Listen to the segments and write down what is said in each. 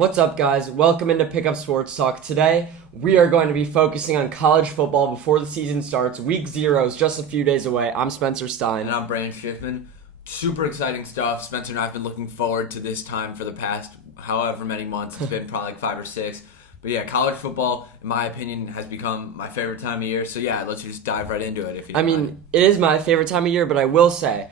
What's up, guys? Welcome into Pickup Sports Talk. Today, we are going to be focusing on college football before the season starts. Week 0 is just a few days away. I'm Spencer Stein. And I'm Brandon Schiffman. Super exciting stuff. Spencer and I have been looking forward to this time for the past however many months. It's been probably like 5 or 6. But yeah, college football, in my opinion, has become my favorite time of year. So yeah, let's just dive right into it if you don't mind. It is my favorite time of year, but I will say,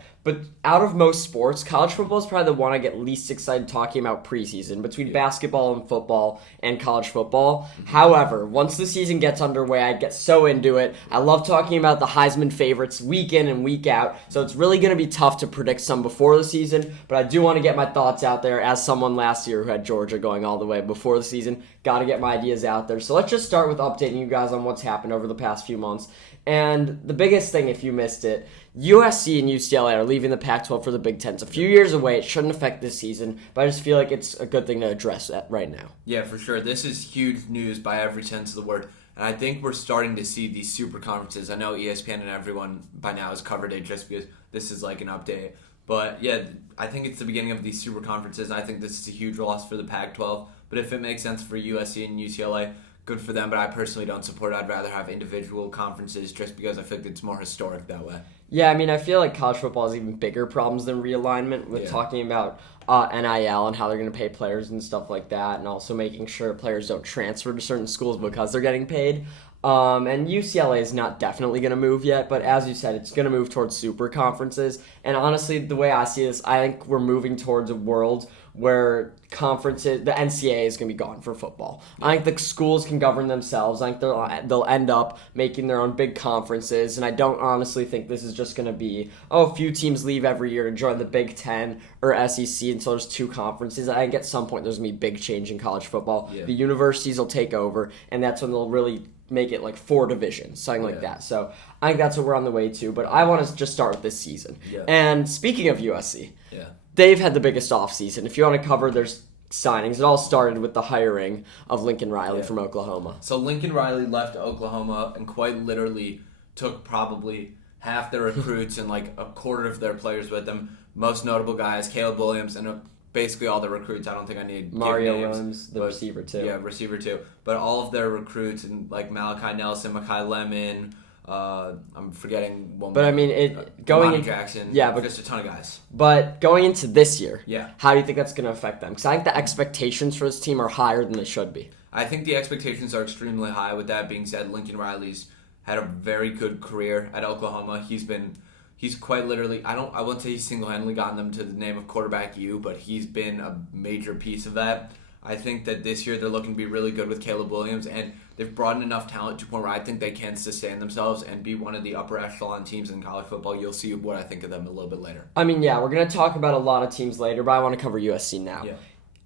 out of most sports, college football is probably the one I get least excited talking about preseason, between basketball and football and college football. However, once the season gets underway, I get so into it. I love talking about the Heisman favorites week in and week out, so it's really going to be tough to predict some before the season, but I do want to get my thoughts out there as someone last year who had Georgia going all the way before the season. Got to get my ideas out there. So let's just start with updating you guys on what's happened over the past few months. And the biggest thing, if you missed it, USC and UCLA are leaving the Pac-12 for the Big Ten. It's a few years away. It shouldn't affect this season, but I just feel like it's a good thing to address that right now. Yeah, for sure. This is huge news by every sense of the word. And I think we're starting to see these super conferences. I know ESPN and everyone by now has covered it just because this is like an update. But yeah, I think it's the beginning of these super conferences. I think this is a huge loss for the Pac-12. But if it makes sense for USC and UCLA, good for them, but I personally don't support it. I'd rather have individual conferences just because I think it's more historic that way. Yeah, I feel like college football has even bigger problems than realignment with talking about NIL and how they're going to pay players and stuff like that, and also making sure players don't transfer to certain schools because they're getting paid. And UCLA is not definitely going to move yet, but as you said, it's going to move towards super conferences. And honestly, the way I see this, I think we're moving towards a world where conferences, the NCAA is going to be gone for football. I think the schools can govern themselves. I think they'll end up making their own big conferences, and I don't honestly think this is just going to be, a few teams leave every year to join the Big Ten or SEC until there's 2 conferences. I think at some point there's going to be big change in college football. Yeah. The universities will take over, and that's when they'll really make it like 4 divisions, something like that. So I think that's what we're on the way to, but I want to just start with this season. Yeah. And speaking of USC, they've had the biggest offseason. If you want to cover their signings, it all started with the hiring of Lincoln Riley from Oklahoma. So Lincoln Riley left Oklahoma and quite literally took probably half their recruits and like a quarter of their players with them. Most notable guys, Caleb Williams, and basically all the recruits. I don't think I need Mario names, Williams, the receiver too. Yeah, receiver too. But all of their recruits and like Malachi Nelson, Makai Lemon, I'm forgetting one. But going in Jackson, but just a ton of guys. But going into this year, how do you think that's going to affect them? Because I think the expectations for this team are higher than they should be. I think the expectations are extremely high. With that being said, Lincoln Riley's had a very good career at Oklahoma. He's quite literally, I wouldn't say he's single-handedly gotten them to the name of quarterback U, but he's been a major piece of that. I think that this year they're looking to be really good with Caleb Williams, and they've brought in enough talent to a point where I think they can sustain themselves and be one of the upper echelon teams in college football. You'll see what I think of them a little bit later. We're going to talk about a lot of teams later, but I want to cover USC now. Yeah.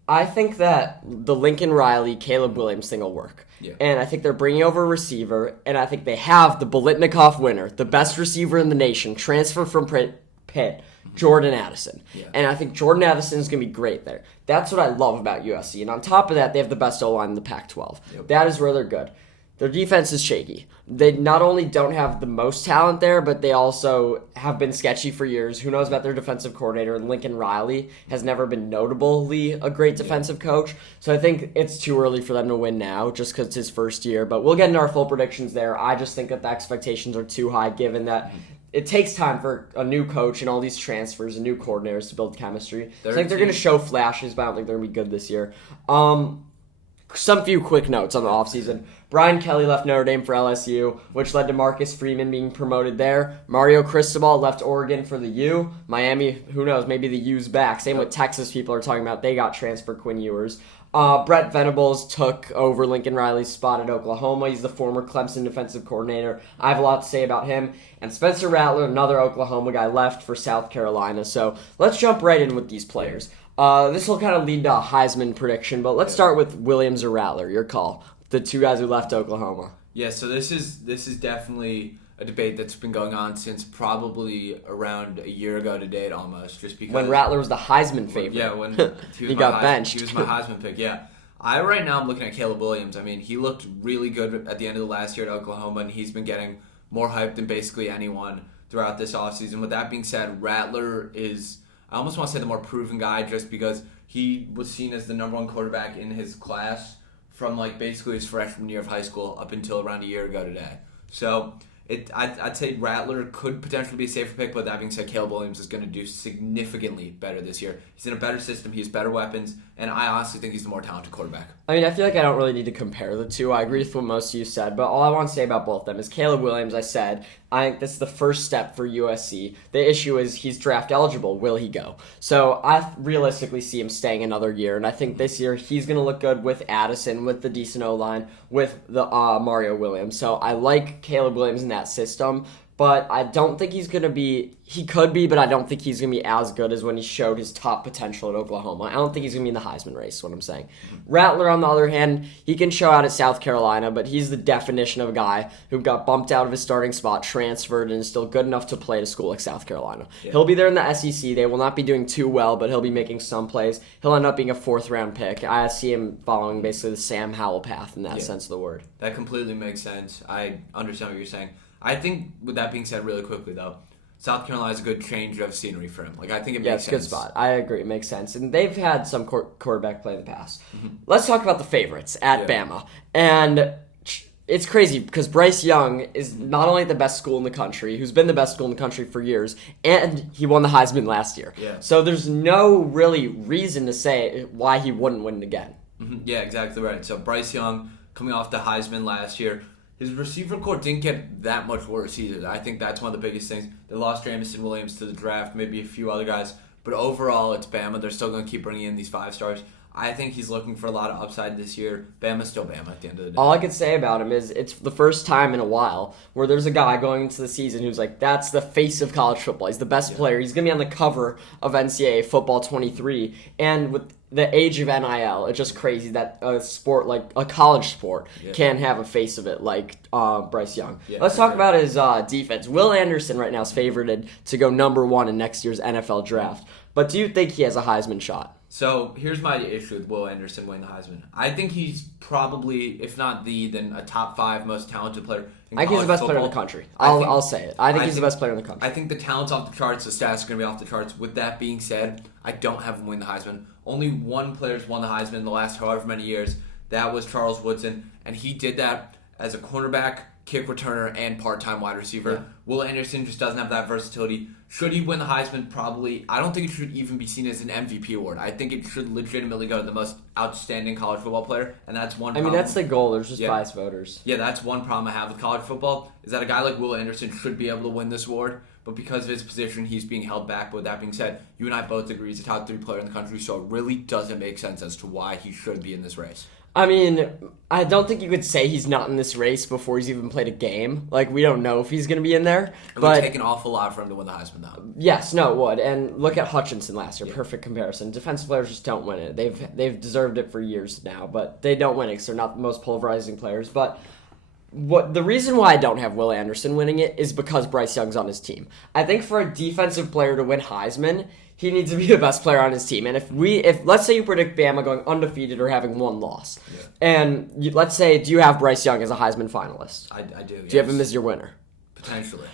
I think that the Lincoln Riley, Caleb Williams thing will work. Yeah. And I think they're bringing over a receiver, and I think they have the Biletnikoff winner, the best receiver in the nation, transfer from Pitt, Jordan Addison. Yeah. And I think Jordan Addison is going to be great there. That's what I love about USC. And on top of that, they have the best O-line in the Pac-12. Yep. That is where they're good. Their defense is shaky. They not only don't have the most talent there, but they also have been sketchy for years. Who knows about their defensive coordinator? Lincoln Riley has never been notably a great defensive coach. So I think it's too early for them to win now just because it's his first year. But we'll get into our full predictions there. I just think that the expectations are too high given that it takes time for a new coach and all these transfers and new coordinators to build chemistry. So I think they're going to show flashes, but I don't think they're going to be good this year. Some few quick notes on the offseason. Brian Kelly left Notre Dame for LSU, which led to Marcus Freeman being promoted there. Mario Cristobal left Oregon for the U. Miami, who knows, maybe the U's back. Same with Texas, people are talking about. They got transferred Quinn Ewers. Brett Venables took over Lincoln Riley's spot at Oklahoma. He's the former Clemson defensive coordinator. I have a lot to say about him. And Spencer Rattler, another Oklahoma guy, left for South Carolina. So let's jump right in with these players. This will kind of lead to a Heisman prediction, but let's start with Williams or Rattler. Your call. The 2 guys who left Oklahoma. Yeah, so this is definitely a debate that's been going on since probably around a year ago to date almost. Just because when Rattler was the Heisman favorite. Yeah, when he got benched. He was my Heisman pick, yeah. Right now I'm looking at Caleb Williams. He looked really good at the end of the last year at Oklahoma, and he's been getting more hype than basically anyone throughout this offseason. With that being said, Rattler is I almost want to say the more proven guy just because he was seen as the number one quarterback in his class from like basically his freshman year of high school up until around a year ago today. So I'd say Rattler could potentially be a safer pick, but that being said, Caleb Williams is going to do significantly better this year. He's in a better system, he has better weapons, and I honestly think he's the more talented quarterback. I mean, I feel like I don't really need to compare the two. I agree with what most of you said, but all I want to say about both of them is Caleb Williams, I said, I think this is the first step for USC. The issue is he's draft eligible. Will he go? So I realistically see him staying another year, and I think this year he's going to look good with Addison, with the decent O-line, with the Mario Williams. So I like Caleb Williams in that system, but I don't think he's going to be – he could be, but I don't think he's going to be as good as when he showed his top potential at Oklahoma. I don't think he's going to be in the Heisman race, is what I'm saying. Rattler, on the other hand, he can show out at South Carolina, but he's the definition of a guy who got bumped out of his starting spot, transferred, and is still good enough to play at a school like South Carolina. Yeah. He'll be there in the SEC. They will not be doing too well, but he'll be making some plays. He'll end up being a fourth-round pick. I see him following basically the Sam Howell path in that sense of the word. That completely makes sense. I understand what you're saying. I think, with that being said, really quickly, though, South Carolina is a good change of scenery for him. Like, I think it makes sense. Yeah, it's a good spot. I agree. It makes sense. And they've had some quarterback play in the past. Mm-hmm. Let's talk about the favorites at Bama. And it's crazy because Bryce Young is not only the best school in the country, who's been the best school in the country for years, and he won the Heisman last year. Yeah. So there's no really reason to say why he wouldn't win it again. Mm-hmm. Yeah, exactly right. So Bryce Young, coming off the Heisman last year, his receiver core didn't get that much worse either. I think that's one of the biggest things. They lost Jamison Williams to the draft, maybe a few other guys. But overall, it's Bama. They're still going to keep bringing in these 5 stars. I think he's looking for a lot of upside this year. Bama's still Bama at the end of the day. All I could say about him is it's the first time in a while where there's a guy going into the season who's like, that's the face of college football. He's the best player. He's going to be on the cover of NCAA Football 23. And with the age of NIL, it's just crazy that a sport like a college sport can have a face of it like Bryce Young. Yeah, let's talk about his defense. Will Anderson right now is favored to go number 1 in next year's NFL draft. But do you think he has a Heisman shot? So here's my issue with Will Anderson winning the Heisman. I think he's probably, if not then a top 5 most talented player in college I think he's the best player in the country. I'll say it. I think he's the best player in the country. I think the talent's off the charts. The stats are going to be off the charts. With that being said, I don't have him win the Heisman. Only one player's won the Heisman in the last however many years. That was Charles Woodson, and he did that as a cornerback, kick returner, and part-time wide receiver. Yeah. Will Anderson just doesn't have that versatility. Should he win the Heisman? Probably. I don't think it should even be seen as an MVP award. I think it should legitimately go to the most outstanding college football player, and that's one problem. I mean, that's the goal. There's just biased voters. Yeah, that's one problem I have with college football, is that a guy like Will Anderson should be able to win this award, but because of his position, he's being held back. But with that being said, you and I both agree he's a top 3 player in the country, so it really doesn't make sense as to why he should be in this race. I mean, I don't think you could say he's not in this race before he's even played a game. Like, we don't know if he's going to be in there. It would take an awful lot for him to win the Heisman, though. Yes, no, it would. And look at Hutchinson last year. Yeah. Perfect comparison. Defensive players just don't win it. They've deserved it for years now, but they don't win it because they're not the most pulverizing players. But the reason why I don't have Will Anderson winning it is because Bryce Young's on his team. I think for a defensive player to win Heisman, he needs to be the best player on his team. And if let's say you predict Bama going undefeated or having 1 loss, and let's say, do you have Bryce Young as a Heisman finalist? I do. Do you have him as your winner? Potentially.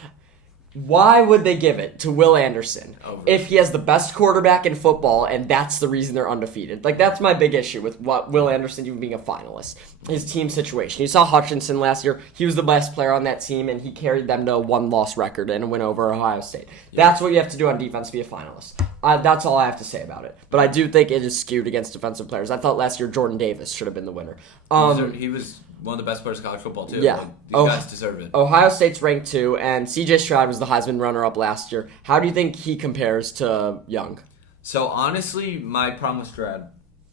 Why would they give it to Will Anderson if he has the best quarterback in football and that's the reason they're undefeated? Like, that's my big issue with Will Anderson even being a finalist. His team situation. You saw Hutchinson last year. He was the best player on that team, and he carried them to a 1-loss record and a win over Ohio State. Yeah. That's what you have to do on defense to be a finalist. That's all I have to say about it. But I do think it is skewed against defensive players. I thought last year Jordan Davis should have been the winner. He was one of the best players in college football, too. Yeah. Like, these guys deserve it. Ohio State's ranked 2, and CJ Stroud was the Heisman runner-up last year. How do you think he compares to Young? So, honestly, my problem with Stroud,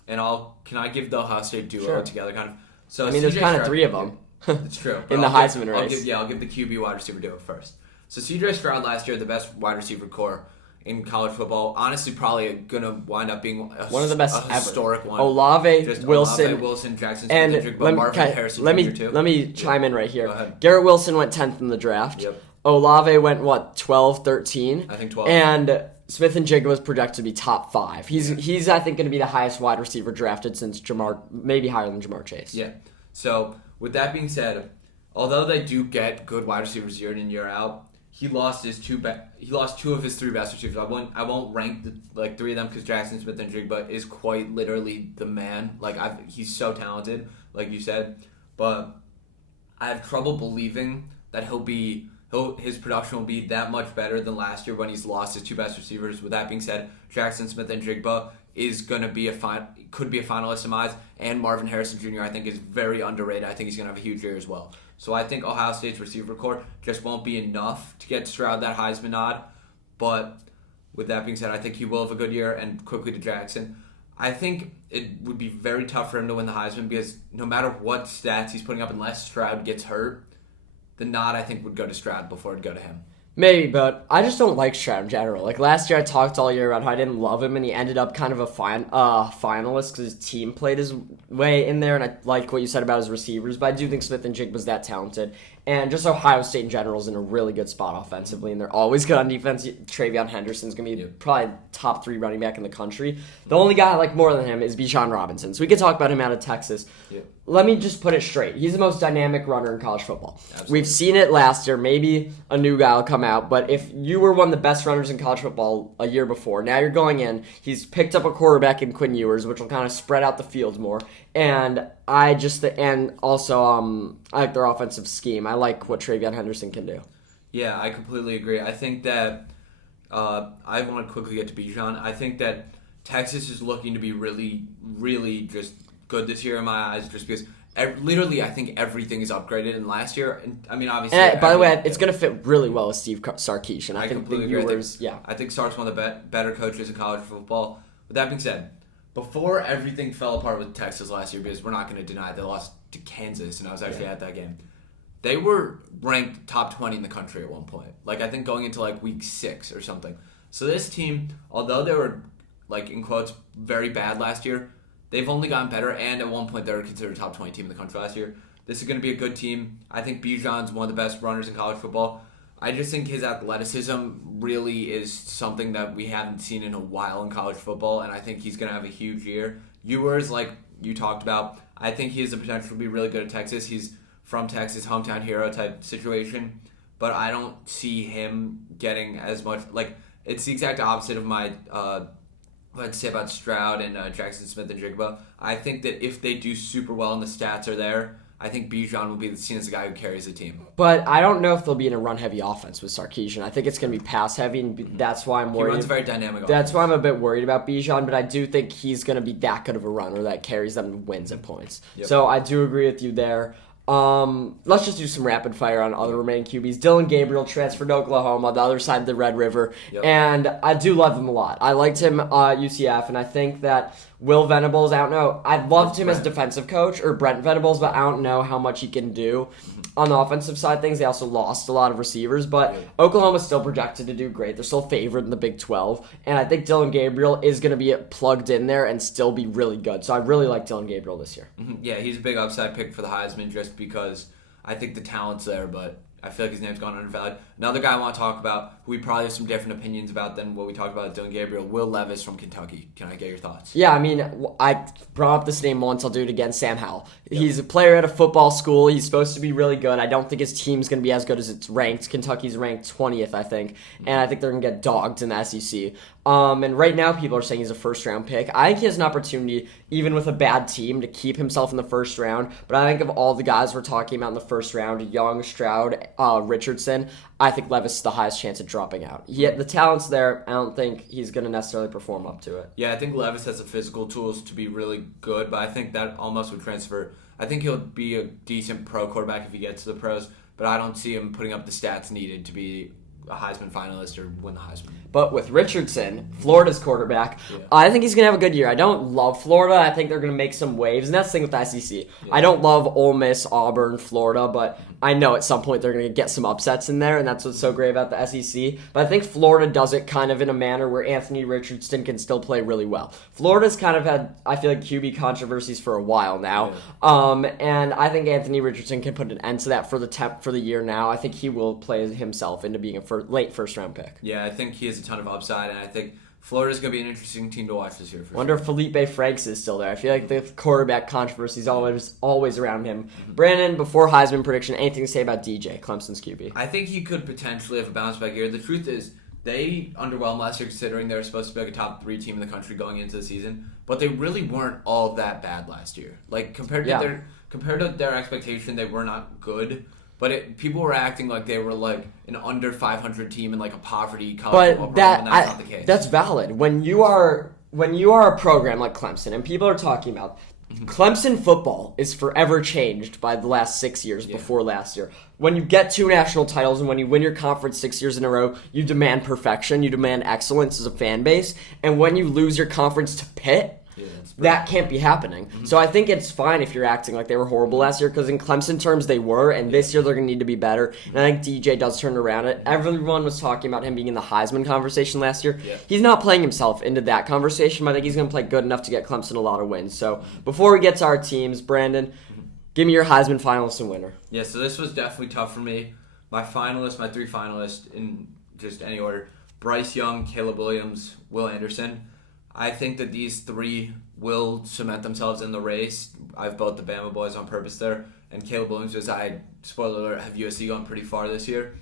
and can I give the Ohio State duo together, kind of? So, I mean, there's kind of 3 of them. It's true. In the Heisman race. I'll give the QB wide receiver duo first. So, CJ Stroud last year, the best wide receiver core in college football. Honestly, probably going to wind up being one of the best ever. Historic one. Olave, Wilson, Jaxon Smith-Njigba, Marvin Harrison Jr. too. Let me chime in right here. Garrett Wilson went 10th in the draft. Yep. Olave went, 12, 13? I think 12. And Smith-Njigba was projected to be top 5. He's I think, going to be the highest wide receiver drafted since maybe higher than Jamar Chase. Yeah. So, with that being said, although they do get good wide receivers year in and year out, he lost two of his three best receivers. I won't rank the three of them because Jaxon Smith-Njigba is quite literally the man. He's so talented, like you said, but I have trouble believing that his production will be that much better than last year when he's lost his two best receivers. With that being said, Jaxon Smith-Njigba is gonna be could be a finalist in my eyes, and Marvin Harrison Jr. I think is very underrated. I think he's gonna have a huge year as well. So I think Ohio State's receiver corps just won't be enough to get Stroud that Heisman nod. But with that being said, I think he will have a good year. And quickly to Jackson, I think it would be very tough for him to win the Heisman because no matter what stats he's putting up, unless Stroud gets hurt, the nod I think would go to Stroud before it'd go to him. Maybe, but I just don't like Stroud in general. Last year I talked all year about how I didn't love him, and he ended up kind of a finalist because his team played his way in there, and I like what you said about his receivers, but I do think Smith-Njigba was that talented. And just Ohio State in general is in a really good spot offensively, and they're always good on defense. Travion Henderson's going to be probably top 3 running back in the country. The only guy I like more than him is Bijan Robinson, so we could talk about him out of Texas. Yeah. Let me just put it straight. He's the most dynamic runner in college football. Absolutely. We've seen it last year. Maybe a new guy will come out, but if you were one of the best runners in college football a year before, now you're going in, he's picked up a quarterback in Quinn Ewers, which will kind of spread out the field more. And I like their offensive scheme. I like what Travion Henderson can do. Yeah, I completely agree. I think that I want to quickly get to Bijan. I think that Texas is looking to be really, really just good this year in my eyes, just because literally I think everything is upgraded. And last year, I mean, obviously. And by the way, it's going to fit really well with Steve Sarkisian. I think completely agree. I think Sark's one of the better coaches in college football. With that being said, before everything fell apart with Texas last year, because we're not going to deny they lost to Kansas, and I was actually at that game. They were ranked top 20 in the country at one point. I think going into week 6 or something. So this team, although they were in quotes very bad last year, they've only gotten better, and at one point they were considered a top 20 team in the country last year. This is going to be a good team. I think Bijan's one of the best runners in college football. I just think his athleticism really is something that we haven't seen in a while in college football, and I think he's going to have a huge year. Ewers, like you talked about, I think he has the potential to be really good at Texas. He's from Texas, hometown hero type situation, but I don't see him getting as much. It's the exact opposite of my what I'd say about Stroud and Jaxon Smith-Njigba. I think that if they do super well and the stats are there, I think Bijan will be seen as the guy who carries the team. But I don't know if they'll be in a run-heavy offense with Sarkisian. I think it's going to be pass-heavy, and that's why I'm worried. He runs a very dynamic offense. That's why I'm a bit worried about Bijan, but I do think he's going to be that good of a runner that carries them to wins and points. Yep. So I do agree with you there. Let's just do some rapid fire on other remaining QBs. Dillon Gabriel transferred to Oklahoma, the other side of the Red River, and I do love him a lot. I liked him at UCF, and I think that Will Venables, I don't know. I loved him as defensive coach, or Brent Venables, but I don't know how much he can do on the offensive side of things. They also lost a lot of receivers, but Oklahoma's still projected to do great. They're still favored in the Big 12, and I think Dillon Gabriel is going to be plugged in there and still be really good. So I really like Dillon Gabriel this year. Mm-hmm. Yeah, he's a big upside pick for the Heisman just because I think the talent's there, but I feel like his name's gone undervalued. Another guy I want to talk about, who we probably have some different opinions about than what we talked about with Dillon Gabriel, Will Levis from Kentucky. Can I get your thoughts? Yeah, I mean, I brought up this name once. I'll do it again. Sam Howell. Yep. He's a player at a football school. He's supposed to be really good. I don't think his team's going to be as good as it's ranked. Kentucky's ranked 20th, I think. And I think they're going to get dogged in the SEC. And right now, people are saying he's a first-round pick. I think he has an opportunity, even with a bad team, to keep himself in the first round. But I think of all the guys we're talking about in the first round, Young, Stroud, Richardson, I think Levis is the highest chance of dropping out. The talent's there. I don't think he's going to necessarily perform up to it. Yeah, I think Levis has the physical tools to be really good, but I think that almost would transfer. I think he'll be a decent pro quarterback if he gets to the pros, but I don't see him putting up the stats needed to be a Heisman finalist or win the Heisman. But with Richardson, Florida's quarterback, I think he's going to have a good year. I don't love Florida. I think they're going to make some waves, and that's the thing with the SEC. Yeah. I don't love Ole Miss, Auburn, Florida, but I know at some point they're going to get some upsets in there, and that's what's so great about the SEC. But I think Florida does it kind of in a manner where Anthony Richardson can still play really well. Florida's kind of had, I feel like, QB controversies for a while now, and I think Anthony Richardson can put an end to that for the year now. I think he will play himself into being a late first-round pick. Yeah, I think he has a ton of upside, and I think Florida's going to be an interesting team to watch this year. Wonder if Felipe Franks is still there. I feel like the quarterback controversy is always around him. Brandon, before Heisman prediction, anything to say about DJ, Clemson's QB? I think he could potentially have a bounce back year. The truth is, they underwhelmed last year considering they were supposed to be like a top 3 team in the country going into the season, but they really weren't all that bad last year. Like compared to their expectation, they were not good. But people were acting like they were like an under 500 team in like a poverty college football program, and that's not the case. That's valid. When you are a program like Clemson, and people are talking about Clemson football is forever changed by the last 6 years before last year. When you get 2 national titles and when you win your conference 6 years in a row, you demand perfection, you demand excellence as a fan base, and when you lose your conference to Pitt, that can't be happening. So I think it's fine if you're acting like they were horrible last year, because in Clemson terms they were, and this year they're going to need to be better. And I think DJ does turn around it. Everyone was talking about him being in the Heisman conversation last year. He's not playing himself into that conversation, but I think he's going to play good enough to get Clemson a lot of wins. So before we get to our teams, Brandon, give me your Heisman finalist and winner. Yeah, so this was definitely tough for me. My 3 finalists in just any order: Bryce Young, Caleb Williams, Will Anderson. I think that these 3 will cement themselves in the race. I have both the Bama boys on purpose there. And Caleb Williams, as spoiler alert, have USC gone pretty far this year.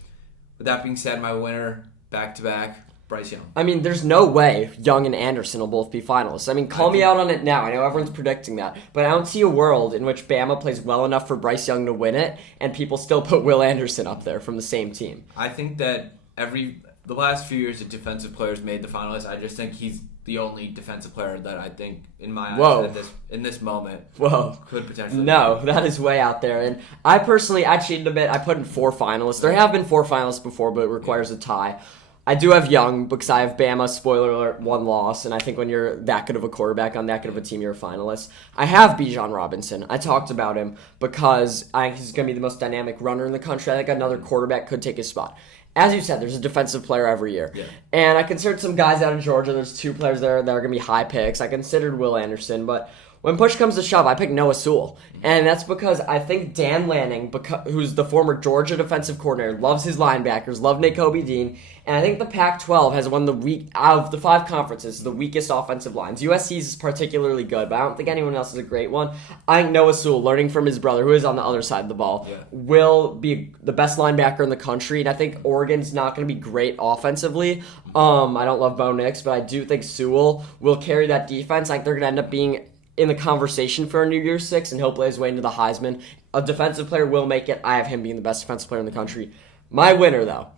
With that being said, my winner, back-to-back, Bryce Young. I mean, there's no way Young and Anderson will both be finalists. I mean, call me out on it now. I know everyone's predicting that. But I don't see a world in which Bama plays well enough for Bryce Young to win it, and people still put Will Anderson up there from the same team. I think that the last few years that defensive players made the finalists, I just think he's the only defensive player that I think, in my eyes, in this moment, could potentially. No, that is way out there. And I personally, I cheated a bit. I put in 4 finalists. There have been 4 finalists before, but it requires a tie. I do have Young because I have Bama, spoiler alert, 1 loss. And I think when you're that good of a quarterback on that good of a team, you're a finalist. I have Bijan Robinson. I talked about him because I think he's going to be the most dynamic runner in the country. I think another quarterback could take his spot. As you said, there's a defensive player every year. Yeah. And I considered some guys out of Georgia. There's 2 players there that are going to be high picks. I considered Will Anderson, but when push comes to shove, I picked Noah Sewell. And that's because I think Dan Lanning, who's the former Georgia defensive coordinator, loves his linebackers, loved Nakobe Dean. And I think the Pac-12 has one of the 5 conferences, the weakest offensive lines. USC's is particularly good, but I don't think anyone else is a great one. I think Noah Sewell, learning from his brother, who is on the other side of the ball, will be the best linebacker in the country. And I think Oregon's not going to be great offensively. I don't love Bo Nix, but I do think Sewell will carry that defense. I think they're going to end up being in the conversation for a New Year's 6, and he'll play his way into the Heisman. A defensive player will make it. I have him being the best defensive player in the country. My winner, though,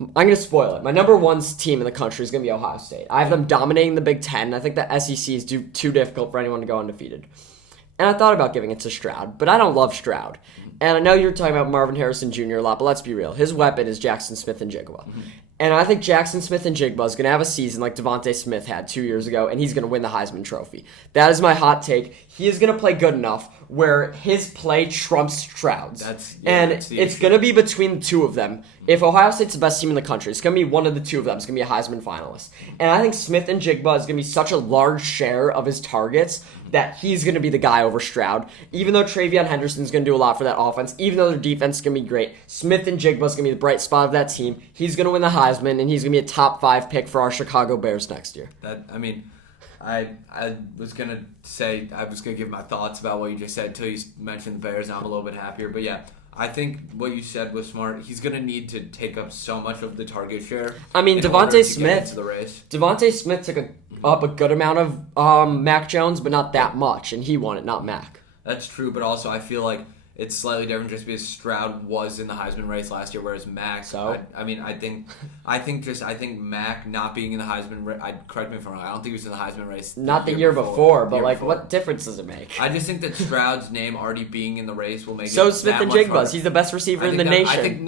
I'm going to spoil it. My number 1 team in the country is going to be Ohio State. I have them dominating the Big Ten. I think the SEC is too difficult for anyone to go undefeated. And I thought about giving it to Stroud, but I don't love Stroud. And I know you're talking about Marvin Harrison Jr. a lot, but let's be real. His weapon is Jaxon Smith-Njigba. And I think Jaxon Smith-Njigba is going to have a season like Devontae Smith had 2 years ago, and he's going to win the Heisman Trophy. That is my hot take. He is going to play good enough where his play trumps Stroud's. It's going to be between the 2 of them. If Ohio State's the best team in the country, it's going to be one of the 2 of them. It's going to be a Heisman finalist. And I think Smith-Njigba is going to be such a large share of his targets that he's going to be the guy over Stroud. Even though Travion Henderson's going to do a lot for that offense, even though their defense is going to be great, Smith-Njigba is going to be the bright spot of that team. He's going to win the Heisman, and he's going to be a top 5 pick for our Chicago Bears next year. I was going to give my thoughts about what you just said until you mentioned the Bears, and I'm a little bit happier. But yeah, I think what you said was smart. He's going to need to take up so much of the target share. I mean, Devontae Smith took up a good amount of Mac Jones, but not that much, and he won it, not Mac. That's true, but also I feel like it's slightly different just because Stroud was in the Heisman race last year, whereas Mac. So I think Mac not being in the Heisman race. Correct me if I'm wrong. I don't think he was in the Heisman race. Not the year before, but what difference does it make? I just think that Stroud's name already being in the race will make so it Smith-Njigba's. He's the best receiver in the nation.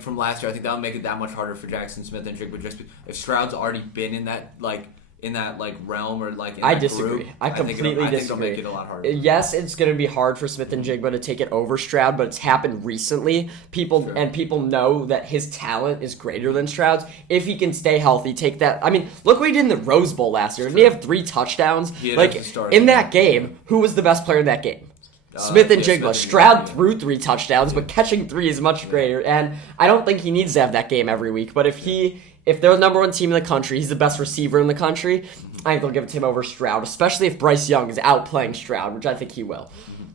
From last year, I think that'll make it that much harder for Jaxon Smith-Njigba. Just if Stroud's already been in that realm or in I that disagree. Group, I completely disagree. I think it'll make it a lot harder. Yes, it's going to be hard for Smith-Njigba to take it over Stroud, but it's happened recently. People know that his talent is greater than Stroud's. If he can stay healthy, take that. I mean, look what he did in the Rose Bowl last year. Didn't he have 3 touchdowns? In that game, who was the best player in that game? Smith-Njigba. Stroud threw 3 touchdowns, but catching 3 is much greater. And I don't think he needs to have that game every week. But if they're the number 1 team in the country, he's the best receiver in the country, I think they'll give it to him over Stroud, especially if Bryce Young is outplaying Stroud, which I think he will.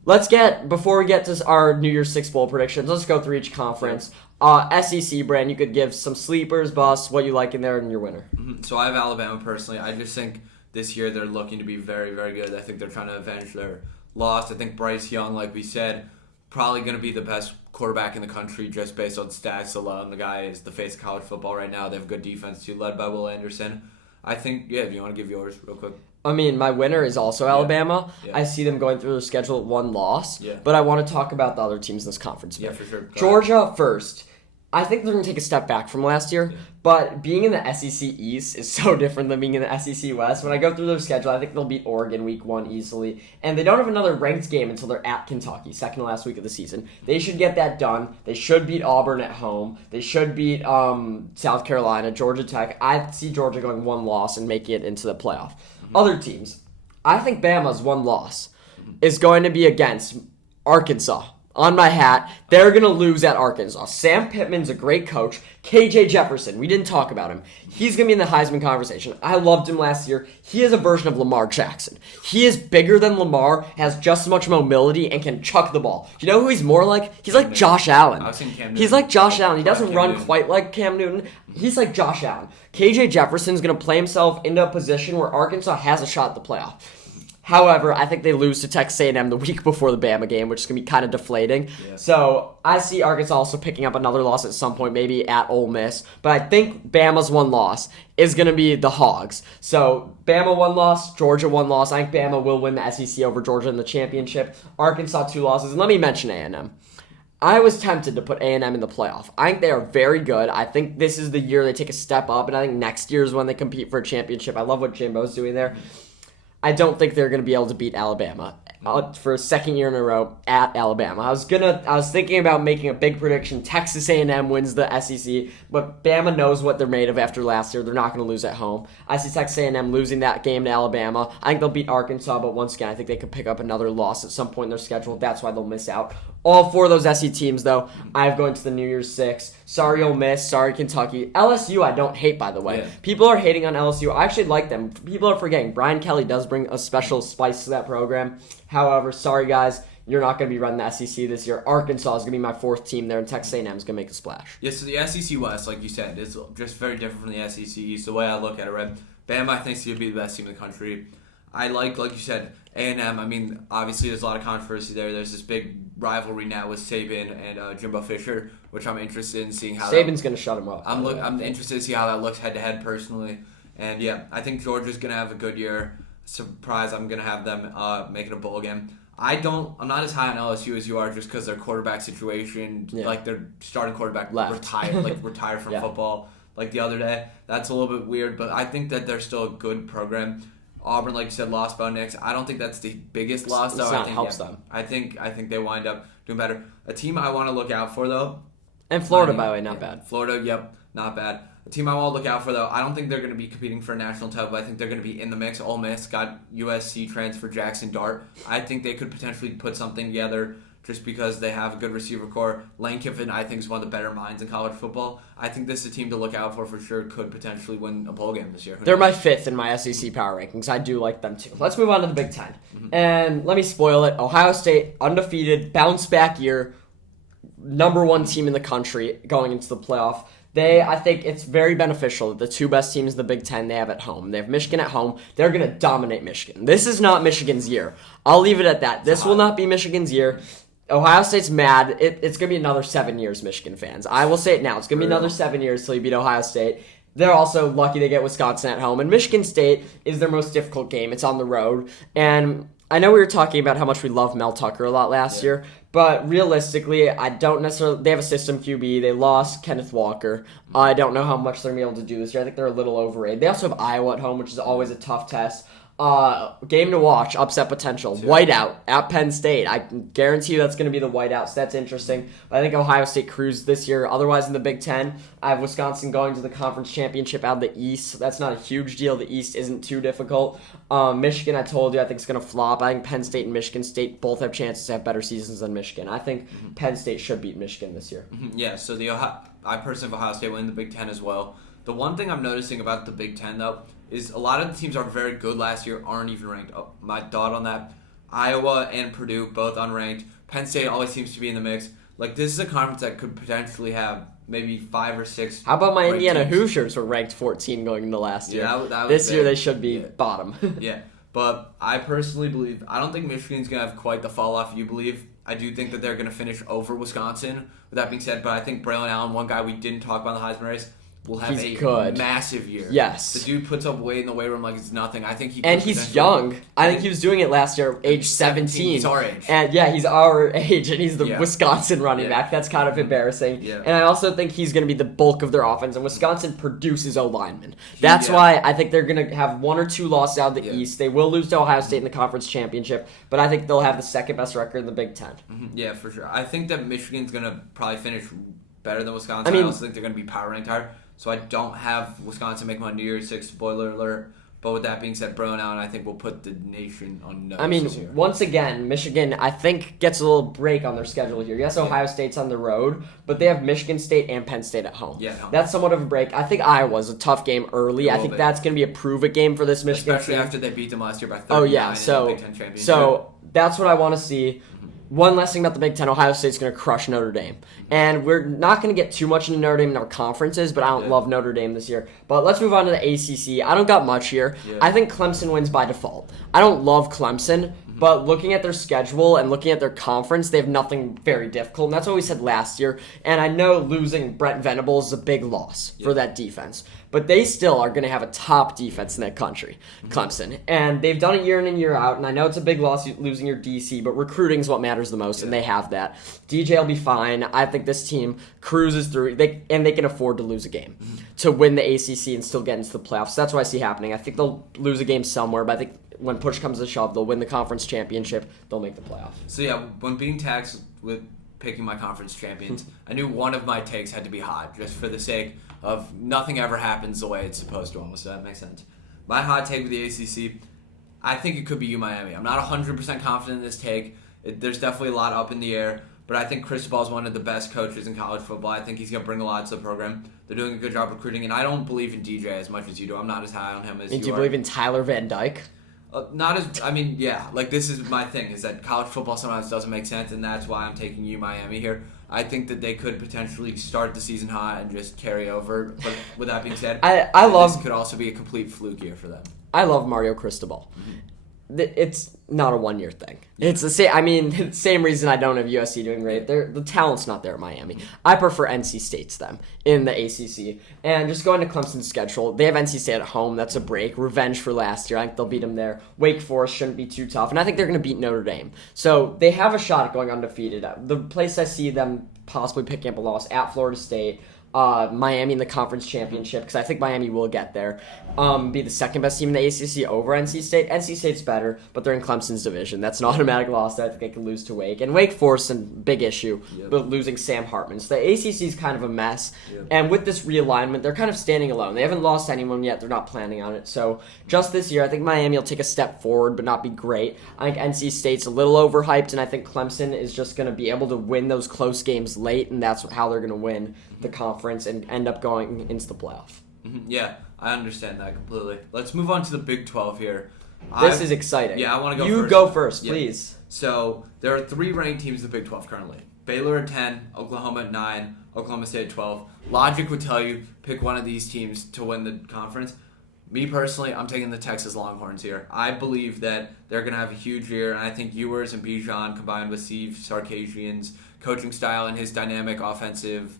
Before we get to our New Year's Six Bowl predictions, let's go through each conference. SEC, Brand, you could give some sleepers, busts, what you like in there, and your winner. So I have Alabama personally. I just think this year they're looking to be very, very good. I think they're trying to avenge their loss. I think Bryce Young, like we said, probably going to be the best quarterback in the country just based on stats alone. The guy is the face of college football right now. They have good defense too, led by Will Anderson. I think, do you want to give yours real quick? I mean, my winner is also Alabama. Yeah. I see them going through their schedule at 1 loss, but I want to talk about the other teams in this conference. Yeah, for sure. Georgia first. I think they're going to take a step back from last year, but being in the SEC East is so different than being in the SEC West. When I go through their schedule, I think they'll beat Oregon week 1 easily, and they don't have another ranked game until they're at Kentucky, second to last week of the season. They should get that done. They should beat Auburn at home. They should beat South Carolina, Georgia Tech. I see Georgia going 1 loss and making it into the playoff. Other teams, I think Bama's 1 loss is going to be against Arkansas. On my hat, they're going to lose at Arkansas. Sam Pittman's a great coach. KJ Jefferson, we didn't talk about him. He's going to be in the Heisman conversation. I loved him last year. He is a version of Lamar Jackson. He is bigger than Lamar, has just as much mobility, and can chuck the ball. You know who he's more like? He's like Josh Allen. He's like Josh Allen. He doesn't run quite like Cam Newton. He's like Josh Allen. KJ Jefferson's going to play himself into a position where Arkansas has a shot at the playoff. However, I think they lose to Texas A&M the week before the Bama game, which is going to be kind of deflating. Yeah. So I see Arkansas also picking up another loss at some point, maybe at Ole Miss. But I think Bama's 1 loss is going to be the Hogs. So Bama 1 loss, Georgia 1 loss. I think Bama will win the SEC over Georgia in the championship. Arkansas 2 losses. And let me mention A&M. I was tempted to put A&M in the playoff. I think they are very good. I think this is the year they take a step up, and I think next year is when they compete for a championship. I love what Jimbo's doing there. I don't think they're going to be able to beat Alabama for a second year in a row at Alabama. I was thinking about making a big prediction. Texas A&M wins the SEC, but Bama knows what they're made of after last year. They're not going to lose at home. I see Texas A&M losing that game to Alabama. I think they'll beat Arkansas, but once again, I think they could pick up another loss at some point in their schedule. That's why they'll miss out. All 4 of those SEC teams, though, I have going to the New Year's Six. Sorry, Ole Miss. Sorry, Kentucky. LSU, I don't hate, by the way. Yeah. People are hating on LSU. I actually like them. People are forgetting. Brian Kelly does bring a special spice to that program. However, sorry, guys. You're not going to be running the SEC this year. Arkansas is going to be my 4th team there, and Texas A&M is going to make a splash. Yeah, so the SEC West, like you said, is just very different from the SEC East. The way I look at it, right? Bama, I think, is going to be the best team in the country. I like you said, A&M. I mean, obviously there's a lot of controversy there. There's this big rivalry now with Saban and Jimbo Fisher, which I'm interested in seeing how Saban's going to shut him up. I'm interested to see how that looks head-to-head personally. And, yeah, I think Georgia's going to have a good year. Surprise, I'm going to have them making a bowl game. I'm not as high on LSU as you are just because their quarterback situation, like their starting quarterback retired from football like the other day. That's a little bit weird, but I think that they're still a good program. Auburn, like you said, lost by Knicks. I don't think that's the biggest loss, though. I think helps them. I think they wind up doing better. A team I want to look out for, though. And Florida, by the way, not bad. Florida, yep, not bad. A team I want to look out for, though, I don't think they're going to be competing for a national title, but I think they're going to be in the mix. Ole Miss got USC transfer Jackson Dart. I think they could potentially put something together just because they have a good receiver core. Lane Kiffin, I think, is one of the better minds in college football. I think this is a team to look out for sure. Could potentially win a bowl game this year. They're my 5th in my SEC power rankings. I do like them, too. Let's move on to the Big Ten. And let me spoil it. Ohio State, undefeated, bounce-back year, number 1 team in the country going into the playoff. I think it's very beneficial that the 2 best teams in the Big Ten they have at home. They have Michigan at home. They're going to dominate Michigan. This is not Michigan's year. I'll leave it at that. This will not be Michigan's year. Ohio State's mad. It's going to be another 7 years, Michigan fans. I will say it now. It's going to be another 7 years till you beat Ohio State. They're also lucky they get Wisconsin at home. And Michigan State is their most difficult game. It's on the road. And I know we were talking about how much we love Mel Tucker a lot last year. But realistically, I don't necessarily... They have a system QB. They lost Kenneth Walker. I don't know how much they're going to be able to do this year. I think they're a little overrated. They also have Iowa at home, which is always a tough test. Game to watch, upset potential. Whiteout at Penn State. I can guarantee you that's going to be the whiteout, so that's interesting. But I think Ohio State cruised this year. Otherwise, in the Big Ten, I have Wisconsin going to the conference championship out of the East. That's not a huge deal. The East isn't too difficult. Michigan, I told you, I think it's going to flop. I think Penn State and Michigan State both have chances to have better seasons than Michigan. I think Penn State should beat Michigan this year. Yeah, so I personally have Ohio State winning the Big Ten as well. The one thing I'm noticing about the Big Ten, though, is a lot of the teams are very good last year, aren't even ranked. My thought on that, Iowa and Purdue, both unranked. Penn State always seems to be in the mix. Like, this is a conference that could potentially have maybe 5 or 6. How about my Indiana Hoosiers were ranked 14 going into last year? Yeah, that was this big. year they should be bottom. Yeah, but I personally believe, I don't think Michigan's going to have quite the fall off you believe. I do think that they're going to finish over Wisconsin. With that being said, but I think Braylon Allen, one guy we didn't talk about in the Heisman race, will have massive year. Yes. The dude puts up weight in the weight room like it's nothing. I think he's young. I think he was doing it last year, age 17. He's our age. And yeah, he's our age, and he's the Wisconsin running back. That's kind of embarrassing. Yeah. And I also think he's going to be the bulk of their offense, and Wisconsin produces O-linemen. That's why I think they're going to have 1 or 2 losses out of the East. They will lose to Ohio State in the conference championship, but I think they'll have the second best record in the Big Ten. Yeah, for sure. I think that Michigan's going to probably finish better than Wisconsin. I also think they're going to be power ranked higher. So I don't have Wisconsin make my New Year's 6 spoiler alert. But with that being said, Braylon Allen, I think will put the nation on notice. Once again, Michigan, I think, gets a little break on their schedule here. Yes, Ohio State's on the road, but they have Michigan State and Penn State at home. Yeah, that's somewhat of a break. I think Iowa's a tough game early. I think that's going to be a prove-it game for this Michigan Especially team. After they beat them last year by 39 in the Big Ten Championship. So that's what I want to see. One last thing about the Big Ten, Ohio State's going to crush Notre Dame. And we're not going to get too much into Notre Dame in our conferences, but I don't love Notre Dame this year. But let's move on to the ACC. I don't got much here. Yeah. I think Clemson wins by default. I don't love Clemson, but looking at their schedule and looking at their conference, they have nothing very difficult. And that's what we said last year. And I know losing Brent Venables is a big loss for that defense. But they still are going to have a top defense in that country, Clemson. And they've done it year in and year out. And I know it's a big loss losing your DC, but recruiting is what matters the most, and they have that. DJ will be fine. I think this team cruises through, and they can afford to lose a game to win the ACC and still get into the playoffs. That's what I see happening. I think they'll lose a game somewhere, but I think when push comes to shove, they'll win the conference championship. They'll make the playoffs. So yeah, when being taxed with picking my conference champions, I knew one of my takes had to be hot, just for the sake of nothing ever happens the way it's supposed to almost. So that makes sense. My hot take with the ACC, I think it could be Miami. I'm not 100% confident in this take. There's definitely a lot up in the air, but I think Cristobal is one of the best coaches in college football. I think he's going to bring a lot to the program. They're doing a good job recruiting, and I don't believe in DJ as much as you do. I'm not as high on him as you are. Do you believe in Tyler Van Dyke? This is my thing, is that college football sometimes doesn't make sense, and that's why I'm taking Miami here. I think that they could potentially start the season hot and just carry over. But with that being said, this could also be a complete fluke year for them. I love Mario Cristobal. It's not a one-year thing. It's the same. I mean, same reason I don't have USC doing great. The talent's not there at Miami. I prefer NC State to them in the ACC. And just going to Clemson's schedule, they have NC State at home. That's a break. Revenge for last year. I think they'll beat them there. Wake Forest shouldn't be too tough. And I think they're going to beat Notre Dame. So they have a shot at going undefeated. The place I see them possibly picking up a loss at Florida State, Miami in the conference championship, because I think Miami will get there, be the second best team in the ACC over NC State. NC State's better, but they're in Clemson's division. That's an automatic loss that I think they can lose to Wake. And Wake Forest, a big issue, with losing Sam Hartman. So the ACC is kind of a mess. And with this realignment, they're kind of standing alone. They haven't lost anyone yet. They're not planning on it. So just this year, I think Miami will take a step forward, but not be great. I think NC State's a little overhyped, and I think Clemson is just going to be able to win those close games late, and that's how they're going to win the conference and end up going into the playoff. Yeah, I understand that completely. Let's move on to the Big 12 here. This is exciting. Yeah, I want to go first. You go first, please. So there are 3 ranked teams in the Big 12 currently. Baylor at 10, Oklahoma at 9, Oklahoma State at 12. Logic would tell you pick one of these teams to win the conference. Me personally, I'm taking the Texas Longhorns here. I believe that they're going to have a huge year, and I think Ewers and Bijan combined with Steve Sarkisian's coaching style and his dynamic offensive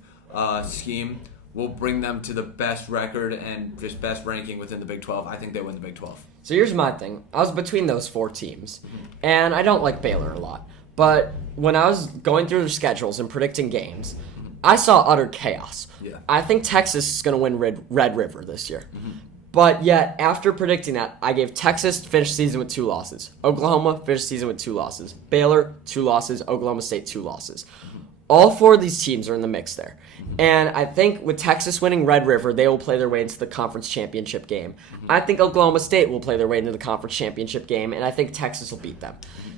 scheme will bring them to the best record and just best ranking within the Big 12. I think they win the Big 12. So here's my thing. I was between those 4 teams, and I don't like Baylor a lot. But when I was going through their schedules and predicting games, I saw utter chaos. Yeah. I think Texas is going to win Red River this year. But yet, after predicting that, I gave Texas finish season with 2 losses. Oklahoma finished season with 2 losses. Baylor, 2 losses. Oklahoma State, 2 losses. All 4 of these teams are in the mix there. And I think with Texas winning Red River, they will play their way into the conference championship game. I think Oklahoma State will play their way into the conference championship game, and I think Texas will beat them.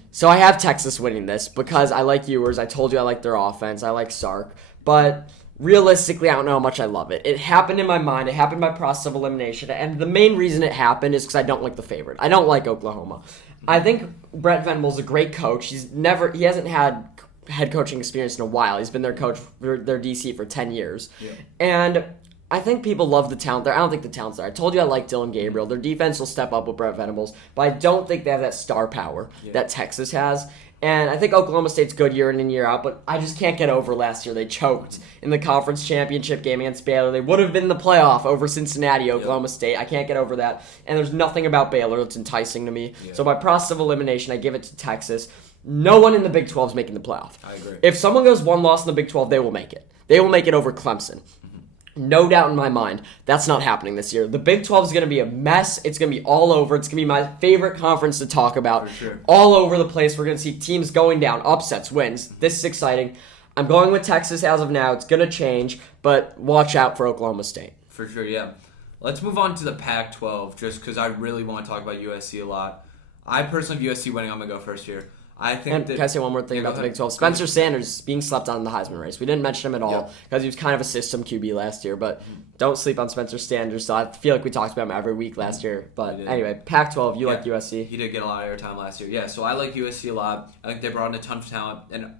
So I have Texas winning this because I like Ewers. I told you I like their offense. I like Sark. But realistically, I don't know how much I love it. It happened in my mind. It happened by process of elimination. And the main reason it happened is because I don't like the favorite. I don't like Oklahoma. I think Brett Venables is a great coach. He hasn't had head coaching experience in a while. He's been their coach, their DC for 10 years. Yeah. And I think people love the talent there. I don't think the talent's there. I told you I like Dylan Gabriel. Their defense will step up with Brett Venables, but I don't think they have that star power that Texas has. And I think Oklahoma State's good year in and year out, but I just can't get over last year. They choked in the conference championship game against Baylor. They would have been in the playoff over Cincinnati, Oklahoma State. I can't get over that. And there's nothing about Baylor that's enticing to me. Yeah. So by process of elimination, I give it to Texas. No one in the Big 12 is making the playoff. I agree. If someone goes 1 loss in the Big 12, they will make it. They will make it over Clemson. No doubt in my mind, that's not happening this year. The Big 12 is going to be a mess. It's going to be all over. It's going to be my favorite conference to talk about. For sure. All over the place. We're going to see teams going down, upsets, wins. This is exciting. I'm going with Texas as of now. It's going to change, but watch out for Oklahoma State. For sure, yeah. Let's move on to the Pac-12, just because I really want to talk about USC a lot. I personally have USC winning. I'm going to go first here. Can I say one more thing about the Big 12? Spencer Sanders being slept on in the Heisman race. We didn't mention him at all because he was kind of a system QB last year, but don't sleep on Spencer Sanders. So I feel like we talked about him every week last year. But anyway, Pac-12, you like USC? He did get a lot of airtime last year. Yeah, so I like USC a lot. I think they brought in a ton of talent, and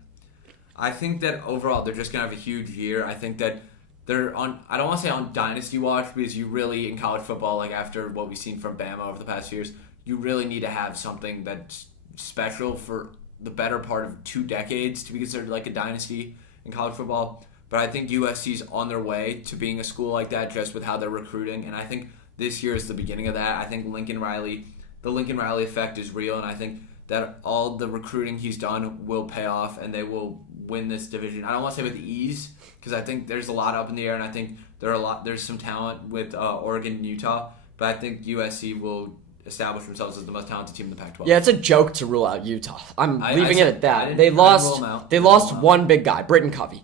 I think that overall they're just going to have a huge year. I think that they're on, I don't want to say on dynasty watch because you really, in college football, like after what we've seen from Bama over the past years, you really need to have something that's special for the better part of 2 decades to be considered like a dynasty in college football. But I think USC's on their way to being a school like that just with how they're recruiting. And I think this year is the beginning of that. I think the Lincoln Riley effect is real. And I think that all the recruiting he's done will pay off and they will win this division. I don't want to say with ease because I think there's a lot up in the air. And I think there's some talent with Oregon and Utah. But I think USC will establish themselves as the most talented team in the Pac-12. Yeah, it's a joke to rule out Utah. I'm leaving it at that. They lost one big guy, Britton Covey,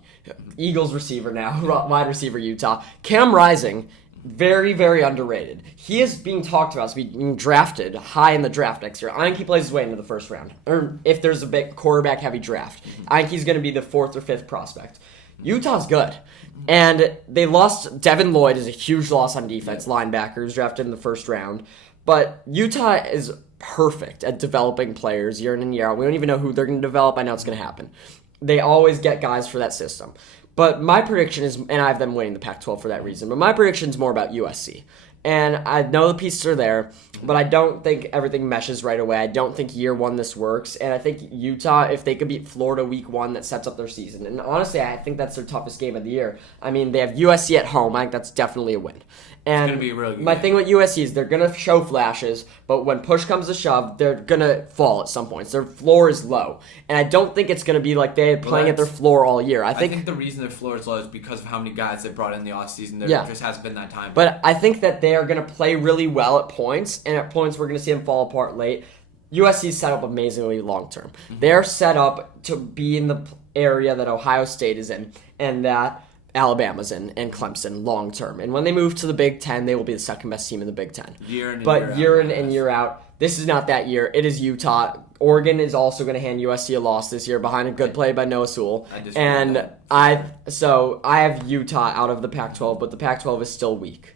Eagles receiver now, wide receiver Utah. Cam Rising, very, very underrated. He is being talked about as being drafted high in the draft next year. I think he plays his way into the first round, or if there's a big quarterback-heavy draft. I think he's going to be the 4th or 5th prospect. Utah's good. And they lost Devin Lloyd is a huge loss on defense, linebacker, who's drafted in the first round. But Utah is perfect at developing players year in and year out. We don't even know who they're going to develop. I know it's going to happen. They always get guys for that system. But my prediction is, and I have them winning the Pac-12 for that reason, but my prediction is more about USC. And I know the pieces are there, but I don't think everything meshes right away. I don't think year 1 this works. And I think Utah, if they could beat Florida week 1, that sets up their season. And honestly, I think that's their toughest game of the year. I mean, they have USC at home. I think that's definitely a win. And it's gonna be a really good my game. Thing with USC is they're going to show flashes, but when push comes to shove, they're going to fall at some points. Their floor is low. And I don't think it's going to be like they're playing at their floor all year. I think the reason their floor is low is because of how many guys they brought in the offseason. There just hasn't been that time. But I think that they are going to play really well at points, and at points we're going to see them fall apart late. USC's set up amazingly long-term. They're set up to be in the area that Ohio State is in, and that Alabama's in, and Clemson long term. And when they move to the Big Ten, they will be the second best team in the Big Ten. Year in and year out. This is not that year. It is Utah. Oregon is also going to hand USC a loss this year behind a good play by Noah Sewell. I have Utah out of the Pac-12, but the Pac-12 is still weak.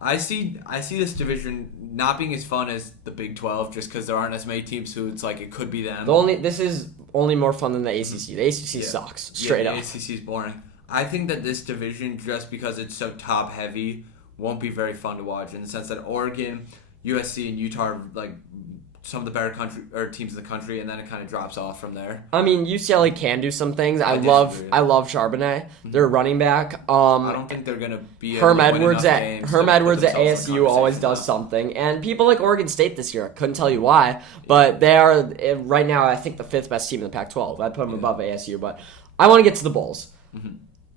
I see this division not being as fun as the Big 12 just because there aren't as many teams who it's like it could be them. This is only more fun than the ACC. The ACC sucks, straight up. The ACC is boring. I think that this division, just because it's so top-heavy, won't be very fun to watch in the sense that Oregon, USC, and Utah are like some of the better teams in the country, and then it kind of drops off from there. I mean, UCLA can do some things. I love Charbonnet. They're running back. I don't think they're gonna be. Herm Edwards at ASU always does something, and people like Oregon State this year. I couldn't tell you why, but they are right now. I think the 5th best team in the Pac-12. I'd put them above ASU, but I want to get to the Bowls.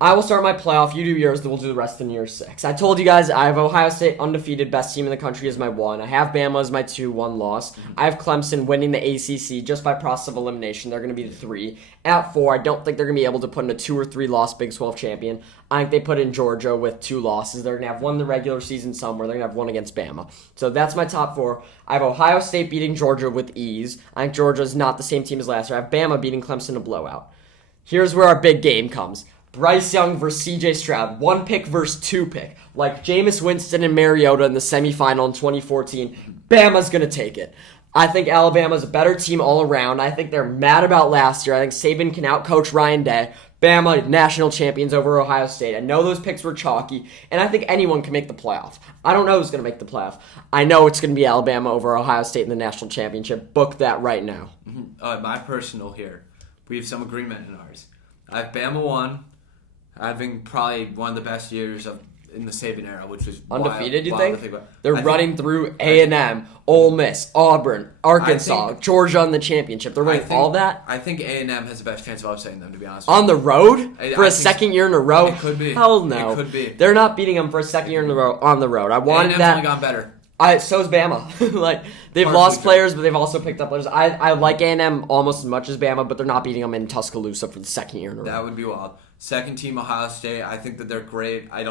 I will start my playoff. You do yours, then we'll do the rest in year 6. I told you guys I have Ohio State undefeated, best team in the country as my 1. I have Bama as my 2, 1 loss. I have Clemson winning the ACC just by process of elimination. They're going to be the 3. At 4, I don't think they're going to be able to put in a 2 or 3 loss Big 12 champion. I think they put in Georgia with 2 losses. They're going to have one in the regular season somewhere. They're going to have one against Bama. So that's my top 4. I have Ohio State beating Georgia with ease. I think Georgia's not the same team as last year. I have Bama beating Clemson in a blowout. Here's where our big game comes. Bryce Young versus CJ Stroud. 1 pick versus 2 pick. Like Jameis Winston and Mariota in the semifinal in 2014. Bama's going to take it. I think Alabama's a better team all around. I think they're mad about last year. I think Saban can outcoach Ryan Day. Bama, national champions over Ohio State. I know those picks were chalky, and I think anyone can make the playoff. I don't know who's going to make the playoff. I know it's going to be Alabama over Ohio State in the national championship. Book that right now. My personal here. We have some agreement in ours. I have Bama 1. Having probably one of the best years in the Saban era, which was undefeated. Wild you think? They're running through A&M, Ole Miss, Auburn, Arkansas, Georgia in the championship. They're running all that. I think A&M has the best chance of upsetting them. To be honest, on the road for a second year in a row. It could be. Hell no. It could be. They're not beating them for a second year in a row on the road. I wanted that. A&M's only gone better. So's Bama. Like they've lost players, but they've also picked up players. I like A&M almost as much as Bama, but they're not beating them in Tuscaloosa for the second year in a row. That would be wild. Second team Ohio State. I think that they're great. I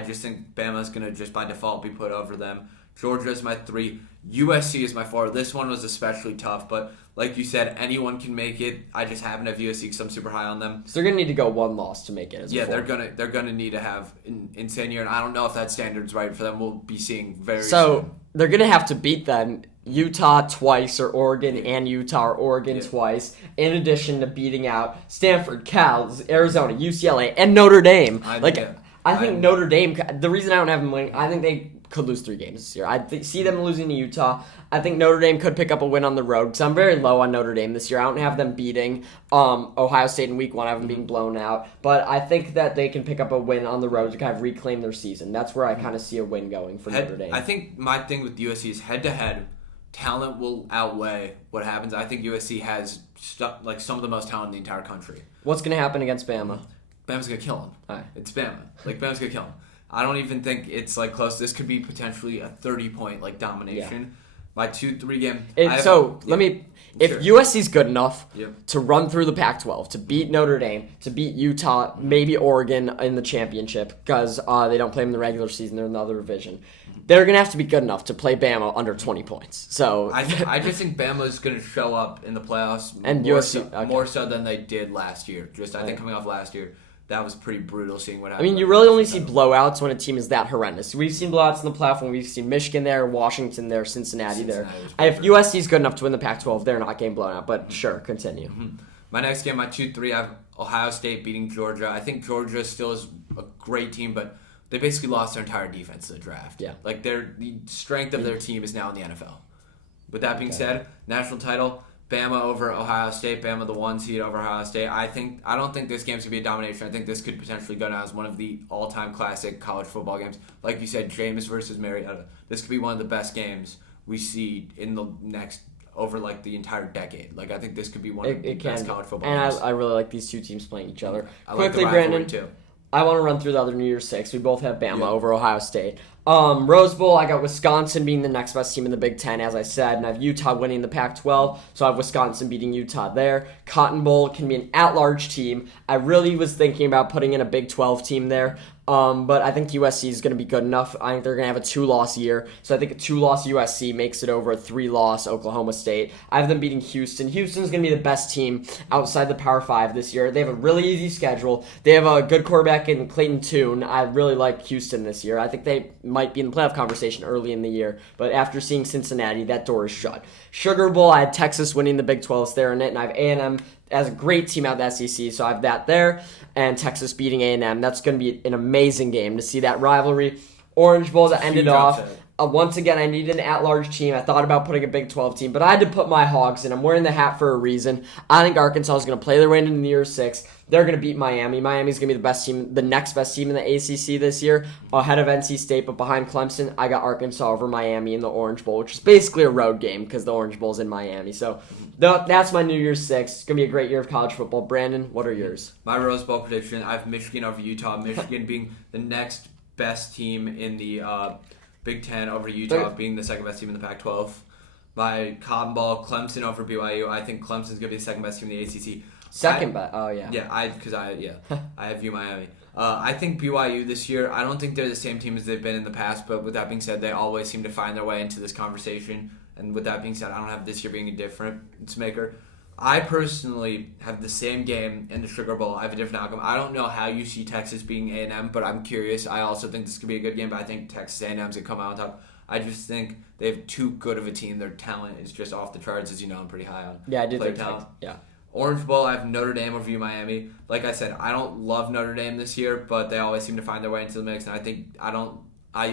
just think Bama's gonna just by default be put over them. Georgia is my 3. USC is my 4. This one was especially tough, but like you said, anyone can make it. I just happen to have USC because I'm super high on them. So they're gonna need to go 1 loss to make it. Yeah, they're gonna need to have an insane year, and I don't know if that standard's right for them. We'll be seeing very soon. They're gonna have to beat them. Utah twice, or Oregon and Utah, or Oregon twice, in addition to beating out Stanford, Cal, Arizona, UCLA, and Notre Dame. I think Notre Dame, the reason I don't have them winning, I think they could lose 3 games this year. I see them losing to Utah. I think Notre Dame could pick up a win on the road, because I'm very low on Notre Dame this year. I don't have them beating Ohio State in week 1. I have them being blown out. But I think that they can pick up a win on the road to kind of reclaim their season. That's where I kind of see a win going for Notre Dame. I think my thing with USC is head-to-head. Talent will outweigh what happens. I think USC has some of the most talent in the entire country. What's going to happen against Bama? Bama's going to kill him. All right. It's Bama. Bama's going to kill him. I don't even think it's close. This could be potentially a 30-point domination. Yeah. My 2-3 game. If USC's good enough to run through the Pac-12, to beat Notre Dame, to beat Utah, maybe Oregon in the championship, because they don't play them in the regular season, they're in the other division. They're going to have to be good enough to play Bama under 20 points. So I just think Bama's going to show up in the playoffs and USC more so than they did last year. I think coming off last year, that was pretty brutal seeing what happened. I mean, you really only see blowouts when a team is that horrendous. We've seen blowouts in the playoff when we've seen Michigan there, Washington there, Cincinnati there. If USC's good enough to win the Pac-12, they're not getting blown out. But sure, continue. Mm-hmm. My next game, my 2-3, I have Ohio State beating Georgia. I think Georgia still is a great team, but they basically lost their entire defense to the draft. Yeah. The strength of their team is now in the NFL. With that being said, national title, Bama over Ohio State. Bama the 1 seed over Ohio State. I don't think this game's going to be a domination. I think this could potentially go down as one of the all-time classic college football games. Like you said, Jameis versus Mariota. This could be one of the best games we see in the next over the entire decade. I think this could be one of the best college football games. And I really like these 2 teams playing each other. Quickly, Brandon, too. I want to run through the other New Year's 6. We both have Bama over Ohio State. Rose Bowl, I got Wisconsin being the next best team in the Big Ten, as I said, and I have Utah winning the Pac-12, so I have Wisconsin beating Utah there. Cotton Bowl can be an at-large team. I really was thinking about putting in a Big 12 team there, but I think USC is going to be good enough. I think they're going to have a 2-loss year, so I think a 2-loss USC makes it over a 3-loss Oklahoma State. I have them beating Houston. Houston's going to be the best team outside the Power 5 this year. They have a really easy schedule. They have a good quarterback in Clayton Tune. I really like Houston this year. I think they might be in the playoff conversation early in the year, but after seeing Cincinnati, that door is shut. Sugar Bowl, I had Texas winning the Big 12, so they're in it, and I have A&M as a great team out of the SEC, so I have that there, and Texas beating A&M. That's going to be an amazing game to see that rivalry. Orange Bowl that ended off. Once again, I needed an at-large team. I thought about putting a Big 12 team, but I had to put my Hogs in. I'm wearing the hat for a reason. I think Arkansas is going to play their way into the year 6. They're going to beat Miami. Miami's going to be the best team, the next best team in the ACC this year, ahead of NC State, but behind Clemson. I got Arkansas over Miami in the Orange Bowl, which is basically a road game because the Orange Bowl's in Miami. So that's my New Year's 6. It's going to be a great year of college football. Brandon, what are yours? My Rose Bowl prediction, I have Michigan over Utah. Michigan being the next best team in the Big Ten over Utah, being the second best team in the Pac-12. My Cotton Bowl, Clemson over BYU. I think Clemson's going to be the second best team in the ACC. Second best. Oh, yeah. Yeah, I have you Miami. I think BYU this year, I don't think they're the same team as they've been in the past, but with that being said, they always seem to find their way into this conversation. And with that being said, I don't have this year being a difference maker. I personally have the same game in the Sugar Bowl. I have a different outcome. I don't know how you see Texas being A&M, but I'm curious. I also think this could be a good game, but I think Texas A&M's going to come out on top. I just think they have too good of a team. Their talent is just off the charts, as you know. I'm pretty high on I do think talent. Yeah. Orange Bowl, I have Notre Dame over Miami. Like I said, I don't love Notre Dame this year, but they always seem to find their way into the mix. And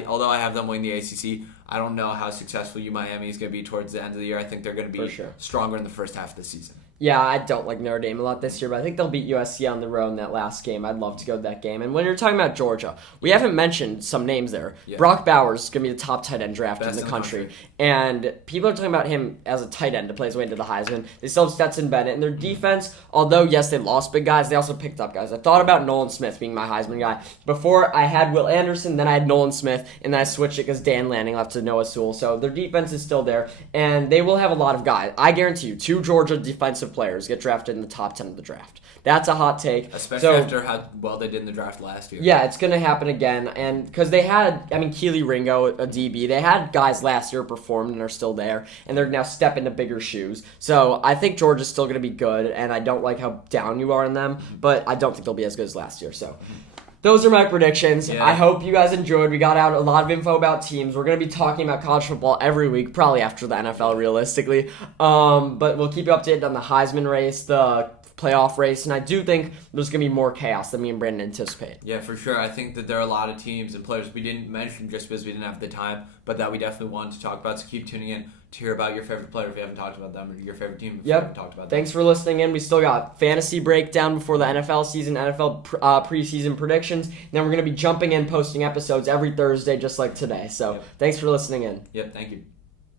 although I have them winning the ACC, I don't know how successful Miami is going to be towards the end of the year. I think they're going to be stronger in the first half of the season. Yeah, I don't like Notre Dame a lot this year, but I think they'll beat USC on the road in that last game. I'd love to go to that game. And when you're talking about Georgia, we haven't mentioned some names there. Yeah. Brock Bowers is going to be the top tight end drafted in the country. And people are talking about him as a tight end to play his way into the Heisman. They still have Stetson Bennett. And their defense, although, yes, they lost big guys, they also picked up guys. I thought about Nolan Smith being my Heisman guy. Before, I had Will Anderson, then I had Nolan Smith, and then I switched it because Dan Lanning left to Noah Sewell. So their defense is still there, and they will have a lot of guys. I guarantee you, 2 Georgia defensive players get drafted in the top 10 of the draft. That's a hot take. Especially after how well they did in the draft last year. Yeah, it's going to happen again. And because they had, Keely Ringo, a DB, they had guys last year performed and are still there, and they're now step into bigger shoes. So I think Georgia's still going to be good, and I don't like how down you are on them, but I don't think they'll be as good as last year. So those are my predictions. Yeah. I hope you guys enjoyed. We got out a lot of info about teams. We're going to be talking about college football every week, probably after the NFL, realistically. But we'll keep you updated on the Heisman race, the playoff race, and I do think there's going to be more chaos than me and Brandon anticipate. Yeah, for sure. I think that there are a lot of teams and players we didn't mention just because we didn't have the time, but that we definitely wanted to talk about. So keep tuning in to hear about your favorite player if you haven't talked about them, or your favorite team if you haven't talked about them. Thanks for listening in. We still got fantasy breakdown before the NFL season, NFL preseason predictions. And then we're going to be jumping in, posting episodes every Thursday just like today. So Thanks for listening in. Yep, thank you.